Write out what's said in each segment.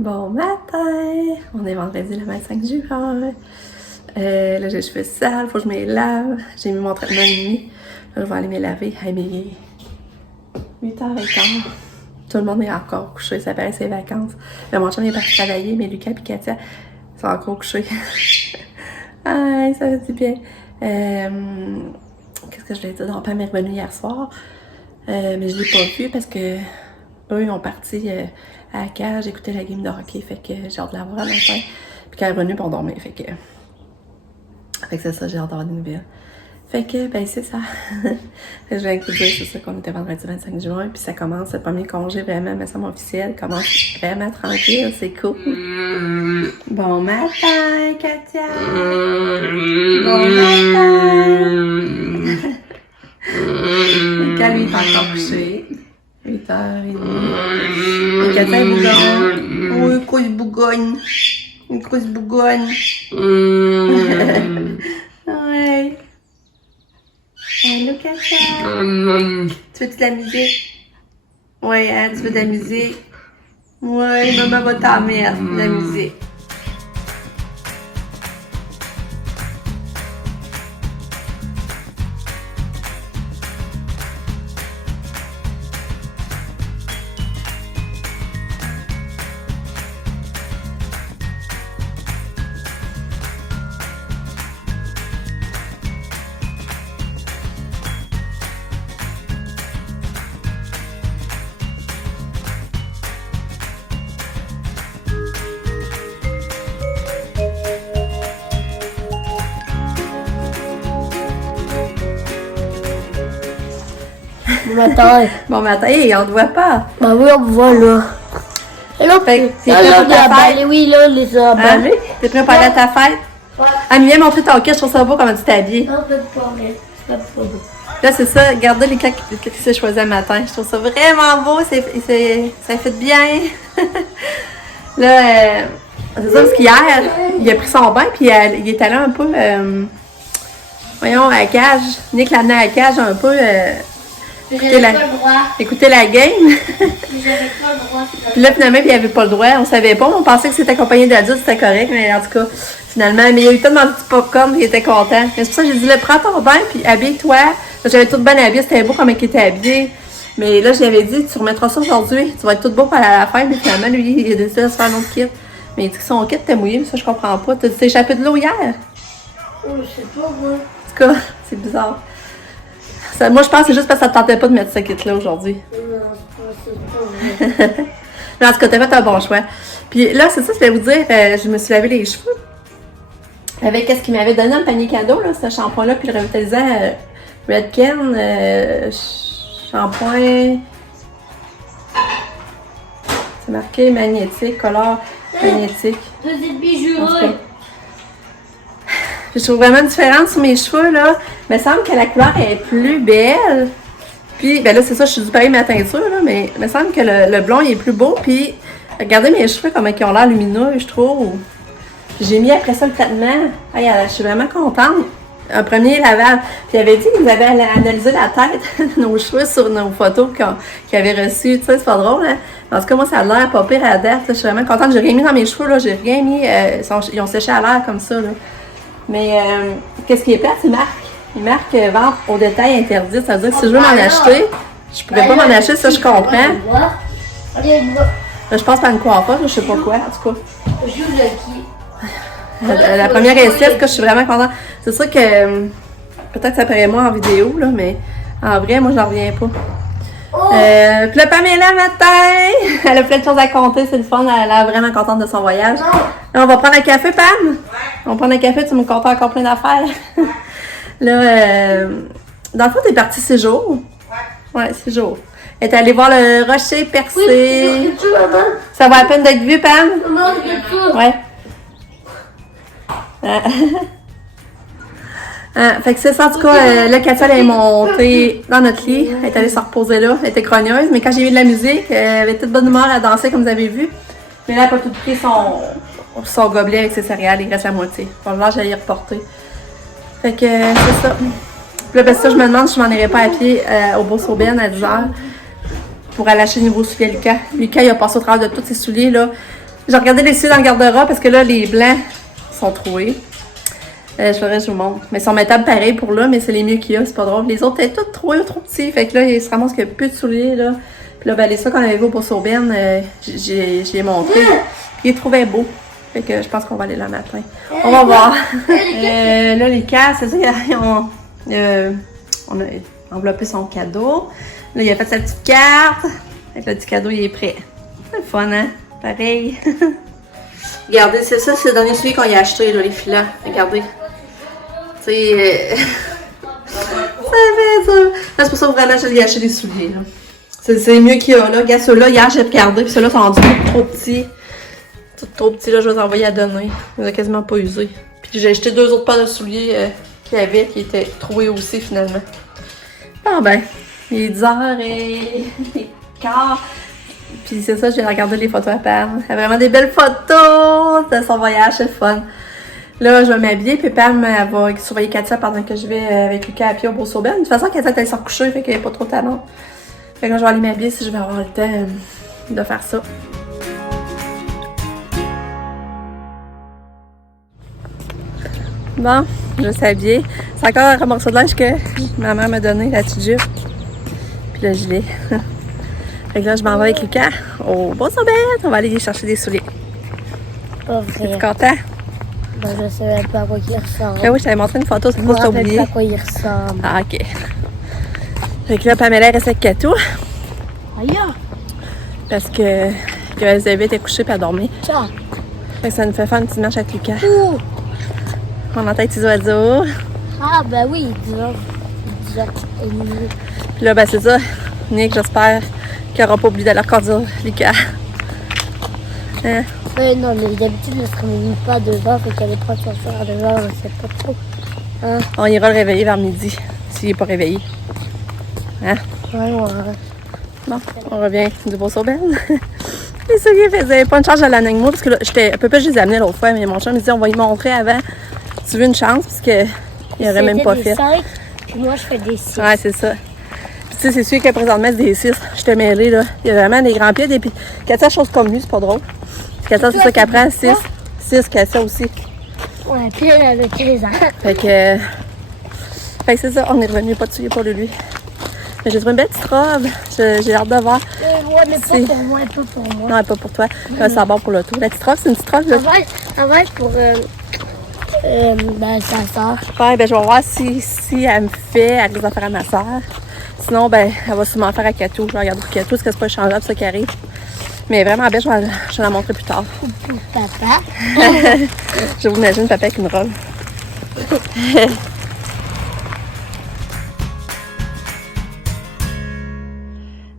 Bon matin! On est vendredi le 25 juin. Là, j'ai les cheveux sales, faut que je me les lave. J'ai mis mon traitement de nuit. Là, je vais aller me laver. Hey, mais 8h15. Tout le monde est encore couché, ça paraît ses vacances. Mais mon chum est parti travailler, mais Lucas et Katia sont encore couchés. Aïe, ça fait du bien. Qu'est-ce que je voulais dire? Non, Pam est revenue hier soir. Mais je l'ai pas vu parce que eux, ils ont parti à la cage écouter la game de hockey. Fait que j'ai hâte de la voir le matin. Puis quand elle est revenue pour dormir. Fait que c'est ça, j'ai hâte d'avoir des nouvelles. Fait que, ben c'est ça. Je viens de vous dire, c'est ça qu'on était vendredi 25 juin. Puis ça commence, le premier congé vraiment, mais ça officiel, commence vraiment tranquille, c'est cool. Bon matin, Katia! Bon matin! Lucas, lui, est encore couché. 8h30. Et Katia, il bougonne. Oh, il couche bougonne. Il couche bougonne. Ouais. Allô, Katia? Tu veux de la musique? Ouais, hein, tu veux de la musique? Ouais, maman va t'en mettre de la musique. Bon matin. Bon matin, hey, on te voit pas. Bah oui, on me voit là. Hello. Fait que t'es Là, prêt là, pour ta fête? oui, là, les Hein? abats. T'es prêt pour aller à ta fête? Ouais. Ah, mais viens montrer ton kit, je trouve ça beau comment tu t'habilles. Non, peut-être pas, mais c'est pas beau. Là, c'est ça, regardez les cas qu'il s'est choisi le matin. Je trouve ça vraiment beau, ça fait bien. Là, c'est ça, parce qu'hier, il a pris son bain, puis il est allé un peu, voyons, à la cage. Nick l'a amené à la cage un peu, J'avais pas le droit. écouter la game. J'avais pas le droit. Puis là, finalement, il avait pas le droit. On savait pas. On pensait que c'était accompagné d'adultes, c'était correct. Mais en tout cas, finalement, mais il y a eu tellement de petits popcorn qu'il était content. C'est pour ça que j'ai dit, là, prends ton bain, puis habille-toi. J'avais tout bien habillé. C'était beau comme il était habillé. Mais là, je lui avais dit, tu remettras ça aujourd'hui. Tu vas être tout beau pour aller à la fin. Mais finalement, lui, il a décidé de se faire un autre kit. Mais il dit que son kit était mouillé. Mais ça, je comprends pas. Tu t'es échappé de l'eau hier? Oh, je sais pas, moi. En tout cas, c'est bizarre. Ça, moi, je pense que c'est juste parce que ça te tentait pas de mettre ce kit-là aujourd'hui. Non, c'est pas vrai. Mais en tout cas, t'as fait un bon choix. Puis là, c'est ça, je voulais vous dire, je me suis lavé les cheveux. Avec qu'est-ce qu'il m'avait donné dans le panier cadeau, là, ce shampoing-là, puis le revitalisant Redken, shampoing. C'est marqué magnétique, color magnétique. Deuxième En bijou, tout cas. Je trouve vraiment différente sur mes cheveux, là. Il me semble que la couleur est plus belle. Puis, ben là, c'est ça, je suis du pareil ma teinture, là, mais il me semble que le blond, il est plus beau. Puis, regardez mes cheveux, comment ils ont l'air lumineux, je trouve. J'ai mis après ça le traitement. Hey, je suis vraiment contente. Un premier lavage. Puis, il avait dit qu'ils avaient analysé la tête de nos cheveux sur nos photos qu'ils avaient reçues. Tu sais, c'est pas drôle, hein? En tout cas, moi, ça a l'air pas pire à date. Je suis vraiment contente. J'ai rien mis dans mes cheveux, là. J'ai rien mis. Ils ont séché à l'air comme ça, là. Mais qu'est-ce qui est plate, il marque vente au détail interdite. Ça veut dire que si je veux m'en acheter, je pourrais pas m'en acheter, ça je comprends. Là, je passe par une coiffeuse, je sais pas quoi, en tout cas. Joue de qui? La première essai, que je suis vraiment contente. C'est sûr que peut-être ça paraît moins en vidéo, là, mais en vrai, moi, j'en reviens pas. Puis là, Pamela, matin! Elle a plein de choses à compter, c'est le fun. Elle a l'air vraiment contente de son voyage. Là, on va prendre un café, Pam? Ouais. On va prendre un café, tu me comptes encore plein d'affaires. Là, dans le fond, t'es partie 6 jours. Ouais, 6 jours. Elle est allée voir le rocher percé. Oui, tu maman? Ça vaut la peine d'être vu, Pam? Maman, regarde ça. Ouais. Fait que c'est ça, en tout cas, là, Katia, elle est montée dans notre lit. Elle est allée se reposer là. Elle était grogneuse, mais quand j'ai mis de la musique, elle avait toute bonne humeur à danser, comme vous avez vu. Mais là, elle n'a pas tout pris son gobelet avec ses céréales. Il reste la moitié. Bon, là, j'allais y reporter. Fait que c'est ça. Puis là, ben, ça, je me demande si je m'en irais pas à pied au Beau-Sauben à 10h pour aller acheter le nouveau soulier à Lucas. Lucas, il a passé au travers de tous ses souliers, là. J'ai regardé les souliers dans le garde-robe parce que là, les blancs sont troués. Je vous montre. Mais ils sont mettables pareil pour là, mais c'est les mieux qu'il y a, c'est pas drôle. Les autres étaient tous troués ou trop petits. Fait que là, il se ramasse qu'il y a plus de souliers, là. Puis là, ben, les ça qu'on avait vu au Bourse-Auberne, je l'ai montré. Il les trouvait beaux. Fait que je pense qu'on va aller là le matin. On va voir. Là, les cas, c'est ça, on a enveloppé son cadeau. Là, il a fait sa petite carte. Fait que le petit cadeau, il est prêt. C'est le fun, hein? Pareil. Regardez, c'est ça, c'est le dernier soulier qu'on y a acheté, là, les filets. Regardez. Tu sais, ça fait ça. C'est pour ça que vraiment, je lui ai acheté des souliers, là. C'est mieux qu'il y a, là. Regarde, ceux-là, hier, j'ai regardé, puis ceux-là sont rendus trop petits. Trop petits, là, je vais les envoyer à donner. Ils ont quasiment pas usé. Puis j'ai acheté 2 autres paires de souliers qu'il y avait, qui étaient troués aussi, finalement. Ah ben, il est 10h et quart. Puis c'est ça, j'ai regardé les photos à Pam. Elle a vraiment des belles photos de son voyage, c'est le fun. Là, je vais m'habiller, puis Pam, elle va surveiller Katia pendant que je vais avec Lucas à pied au Bourse-Auberne. De toute façon, Katia est s'en coucher, fait qu'elle n'est pas trop talente. Fait que là, je vais aller m'habiller si je vais avoir le temps de faire ça. Bon, je suis habillée. C'est encore un morceau de linge que ma mère m'a donné, la petite jupe. Puis le gilet. Fait que là, je m'en vais avec Lucas au Bourse-Auberne. On va aller chercher des souliers. Pas vrai. Es-tu content? Ben, je sais même pas à quoi il ressemble. Ben oui, je t'avais montré une photo, c'est Je me pour t'as rappelle oublié. pas à quoi il ressemble. Ah, ok. Fait que là, Pamela reste avec Katou. Aïe! Parce que Elisabeth est couchée et elle dormait. Tiens! Fait que ça nous fait faire une petite marche avec Lucas. Ouh! On entend les petits oiseaux. Ah, ben oui, disons. Puis là, ben c'est ça. Nick, j'espère qu'il n'aura pas oublié d'aller reconduire Lucas. Hein? Non, mais d'habitude, je ne se réveille pas devant, fait qu'elle est pas censée faire devant, je sais pas trop. Hein? On ira le réveiller vers midi, s'il n'est pas réveillé. Hein? Ouais. Bon, on revient du Bourse-Auberne. Les souliers faisaient pas une charge à la moi parce que là, j'étais un peu plus, je les ai amenés l'autre fois, mais mon chum me dit on va y montrer avant. Tu veux une chance parce qu'il aurait même pas fait. 5, puis moi, je fais des 6. Ouais, c'est ça. Puis tu sais, c'est sûr que présentement, c'est des 6. Je t'ai mêlée, là. Il y a vraiment des grands pieds, des pieds. Katia, chose comme lui, c'est pas drôle. Katia, c'est ça qu'elle prend, 6. 6, Katia aussi. Ouais, puis elle a 15 ans. Fait que c'est ça, on est revenu, pas de souliers pour lui. Mais j'ai trouvé une belle petite robe. J'ai hâte de voir. Ouais, mais pas pour moi, pas pour moi. Non, pas pour toi. C'est bon pour l'auto. La petite robe, c'est une petite robe. Là. Ça va être pour sa soeur. Ouais, ben je vais voir si elle me fait avec les affaires à ma soeur. Sinon, ben elle va sûrement faire à Katou. Je vais regarder pour Katou, parce que c'est pas échangeable, ça qui arrive. Mais vraiment belle, je vais la montrer plus tard. Pour papa. Je vous imagine papa avec une robe.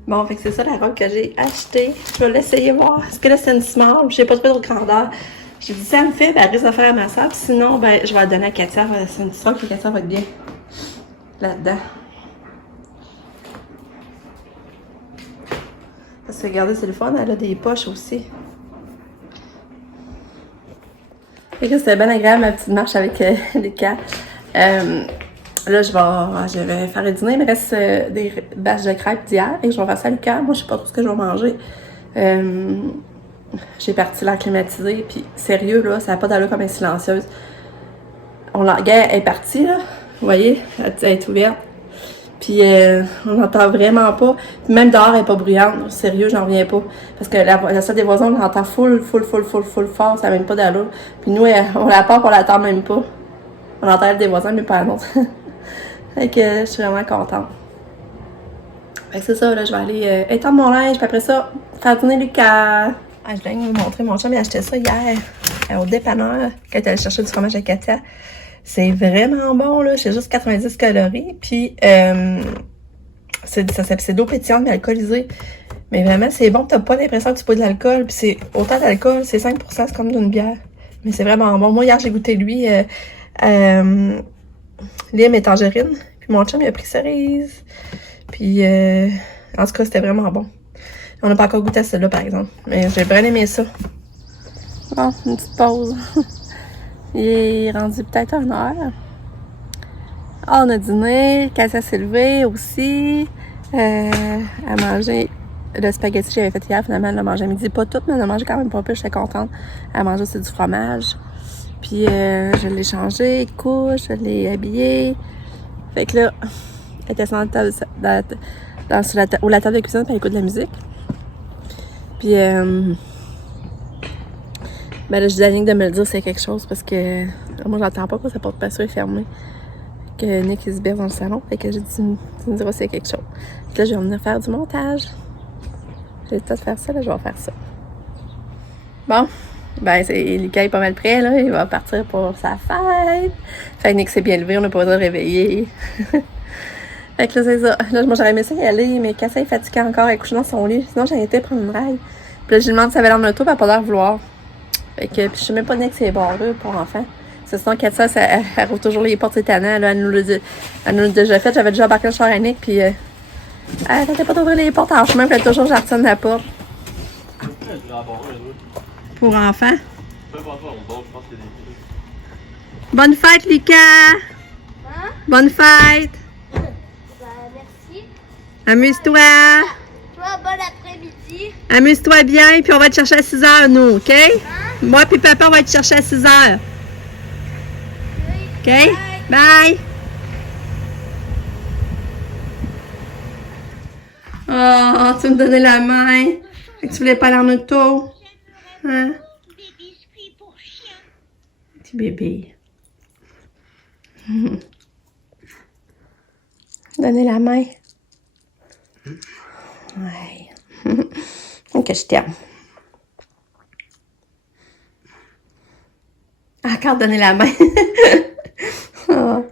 Bon, fait que c'est ça la robe que j'ai achetée. Je vais l'essayer voir. Parce que là, c'est une small. Je sais pas trop de grandeur. J'ai dit, ça me fait, ben, elle risque de faire à ma soeur. Sinon, ben, je vais la donner à Katia. C'est une petite robe que Katia va être bien là-dedans. Parce que regardez, c'est le fun. Elle a des poches aussi. Fait que c'était bien agréable ma petite marche avec Lucas. Là, je vais faire le dîner. Il me reste des bâches de crêpes d'hier et je vais faire ça à Lucas. Moi, je sais pas trop ce que je vais manger. J'ai parti l'air climatisé. Puis, sérieux, là, ça n'a pas d'allure comme elle est silencieuse. La guerre est partie, là. Vous voyez, elle est ouverte. Puis, on n'entend vraiment pas. Puis même dehors, elle n'est pas bruyante. Sérieux, j'en reviens pas. Parce que la salle des voisins, on l'entend full fort. Ça n'a même pas d'allure. Puis nous, on la part, on l'attend même pas. On entend elle des voisins, mais pas la nôtre. Fait que je suis vraiment contente. Fait que c'est ça, là, je vais aller étendre mon linge, puis après ça, faire tourner Lucas. Ah, je viens de vous montrer, mon chum, il a acheté ça hier au dépanneur, quand il allait chercher du fromage à Katia. C'est vraiment bon, là, c'est juste 90 calories, puis c'est d'eau pétillante mais alcoolisée. Mais vraiment, c'est bon, t'as pas l'impression que tu bois de l'alcool, puis c'est autant d'alcool, c'est 5%, c'est comme d'une bière. Mais c'est vraiment bon. Moi, hier, j'ai goûté lui, lime et tangerine. Puis mon chum, il a pris cerise. Puis, en tout cas, c'était vraiment bon. On n'a pas encore goûté à celle-là, par exemple. Mais j'ai bien aimé ça. Bon, une petite pause. Il est rendu peut-être 1h. Ah, on a dîné. Katia s'est levée aussi. À manger le spaghetti que j'avais fait hier, finalement, elle l'a mangé à midi. Pas tout, mais elle l'a mangé quand même pas peu, j'étais contente. Elle a mangé aussi du fromage. Puis je l'ai changé, couche, je l'ai habillé. Fait que là, elle était sur la table, ou la table de cuisine, puis elle écoute de la musique. Puis ben là, je dis à Nick de me le dire c'est quelque chose parce que moi j'entends pas que sa porte passeuse est fermée. Que Nick il se berce dans le salon. Fait que j'ai dit tu me diras c'est quelque chose. Puis là, je vais venir faire du montage. J'ai le temps de faire ça, là, je vais faire ça. Bon, ben Lucas est pas mal prêt, là. Il va partir pour sa fête. Fait que Nick s'est bien levé, on n'a pas besoin de le réveiller. Fait que là, c'est ça. Là, moi, j'aurais aimé ça y aller, mais Cassie est fatiguée encore, elle est couchée dans son lit. Sinon, j'aurais été prendre une ride. Puis là, je lui demande si elle avait l'air en auto, puis elle a pas l'air vouloir. Fait que, puis je sais même pas Nick, c'est barreux pour enfants. C'est sinon, Katia, elle rouvre toujours les portes, c'est tannant. Là, elle nous l'a déjà fait. J'avais déjà embarqué le char à Nick, puis elle tentait pas d'ouvrir les portes en chemin, puis toujours, je retienne la porte. Pour enfants. Bonne fête, Lucas! Hein? Bonne fête! Merci. Amuse-toi! Toi, bon après-midi. Amuse-toi bien, puis on va te chercher à 6h, nous, OK? Hein? Moi puis papa, on va te chercher à 6h. OK? Bye. Bye! Oh, tu me donnais la main. Fait que tu voulais pas aller en auto. Hein? Des biscuits pour chien. Petit bébé. Donnez la main. Ouais. Ok, je t'aime. Encore donner la main. Oh,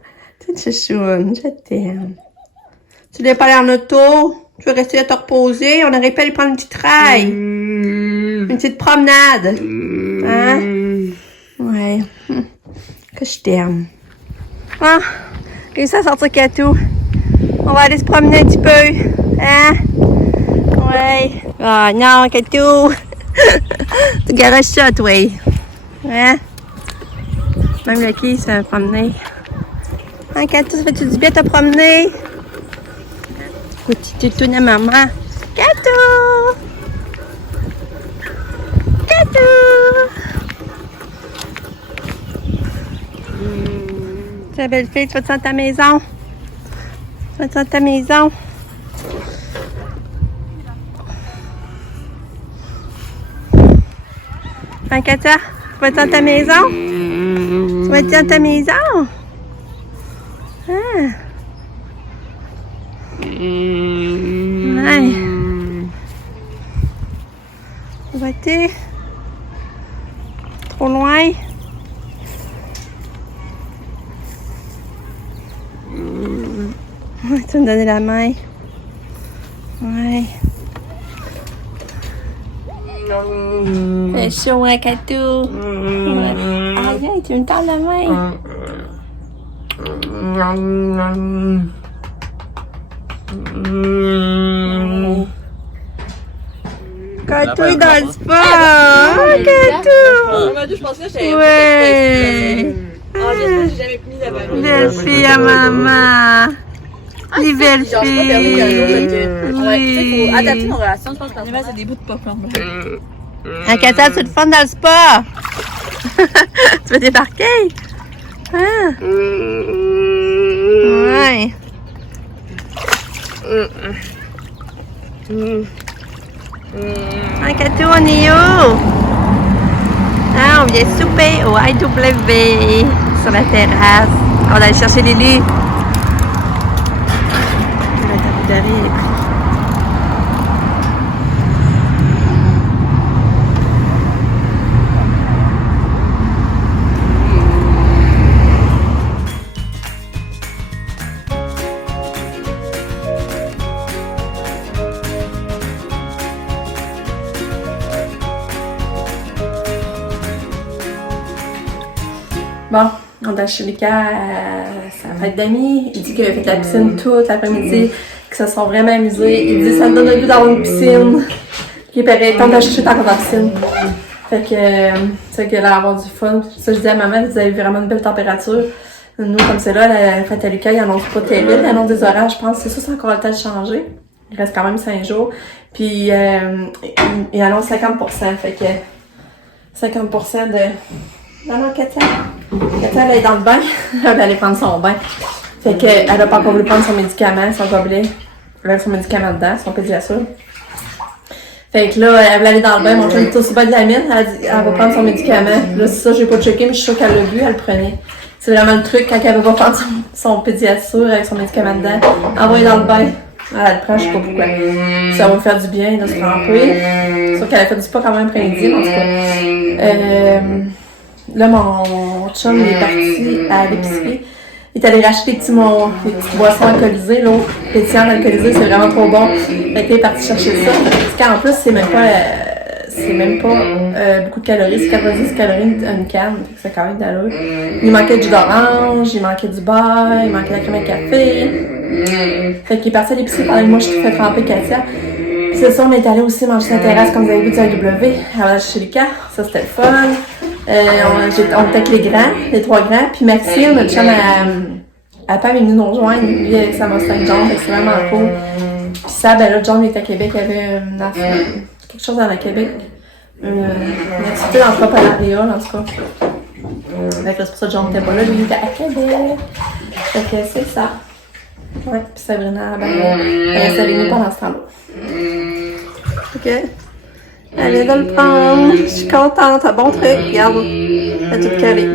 toute chouchoune, je t'aime. Tu voulais pas aller en auto? Tu veux rester à te reposer? On aurait pu aller prendre une petite rail. Une petite promenade. Hein? Ouais. Que je t'aime. Ah, réussi à sortir Katou. On va aller se promener un petit peu. Hein? Ouais. Ah non, Katou. Tu garages ça, toi. Hein? Même le qui ça va promener. Hein, Katou, ça fait-tu du bien de te promener? Petit toutoune à maman. Katou! Katou! Ta belle fille, tu vas-tu dans ta maison? Tu vas-tu dans ta maison? Hein, Katia? Tu vas-tu dans ta maison? Tu vas-tu dans ta maison? Ah. Ouais. Vas-tu? Trop loin? Tu vas me donner la main. Ouais. C'est chaud, hein, Katou? Ouais. Aïe, tu me tends la main. Katou est dans le spa! Oh, Katou! Je pensais que j'avais Ouais! j'ai jamais mis la valeur. Belle fille à maman! Les belles filles! Oui! Faut adapter nos relations, je pense que c'est des bouts de popcorn. Ah, Katia, c'est le fun dans le spa! Tu veux débarquer? Hein? Ouais! Ah, Katou, on est où? Ah, on vient souper au IW sur la terrasse. On va aller chercher Lily. La tapisserie est prise. Bon, on est chez Lucas à sa fête d'amis. Il dit qu'il a fait de la piscine toute l'après-midi, qu'ils se sont vraiment amusés. Il dit ça me donne le goût d'avoir une piscine. Il paraît temps d'acheter encore dans la piscine. Fait que, c'est qu'il a avoir du fun. Ça, je dis à maman, vous avez vraiment une belle température. Nous, comme c'est là, la fête à Lucas, il annonce pas terrible. Il annonce des orages, je pense. C'est ça, c'est encore le temps de changer. Il reste quand même 5 jours. Puis, ils annonce 50%. Fait que 50% de... Non, Katia, elle est dans le bain. Elle va aller prendre son bain. Fait que elle a pas encore voulu prendre son médicament, son gobelet. Avec son médicament dedans, son pédiasure. Fait que là, elle voulait aller dans le bain, mon chum était aussi pas de la mine. Elle a dit, elle va prendre son médicament. Là, c'est ça, j'ai pas checké, mais je suis sûre qu'elle l'a vu, elle le prenait. C'est vraiment le truc, quand elle veut pas prendre son pédiasure avec son médicament dedans, envoyer dans le bain. Elle le prend, je sais pas pourquoi. Ça va me faire du bien de se tremper. Sauf qu'elle a fait du spa quand même après-midi, mais en tout cas. Là, mon chum est parti à l'épicerie. Il est allé racheter des petites boissons alcoolisées. L'eau pétillante alcoolisée, c'est vraiment trop bon. Fait qu'il est parti chercher ça. Parce qu'en plus, c'est même pas beaucoup de calories. C'est 90 calories une canne. C'est quand même d'allure. Il manquait du jus d'orange, il manquait du beurre, il manquait de la crème à café. Fait qu'il est parti à l'épicerie pendant que moi, je fais tremper Katia. Puis c'est ça, on est allé aussi manger sur la terrasse comme vous avez vu du AW. À chez Lucas. Ça, c'était le fun. On était avec les grands, les 3 grands, puis Maxime, notre chum, elle pas venu nous rejoindre, lui avec sa Mustang jaune, c'est vraiment cool. Puis ça, ben là, John était à Québec, il y avait quelque chose dans le Québec, une activité d'entrepreneuriat, en tout cas. Fait que c'est pour ça que John n'était pas là, lui il était à Québec. Fait que c'est ça. Ouais, puis Sabrina, ben, elle est avec nous pendant ce temps-là. Ok. Elle vient de le prendre. Je suis contente. Un bon truc. Regarde. Elle est toute calée.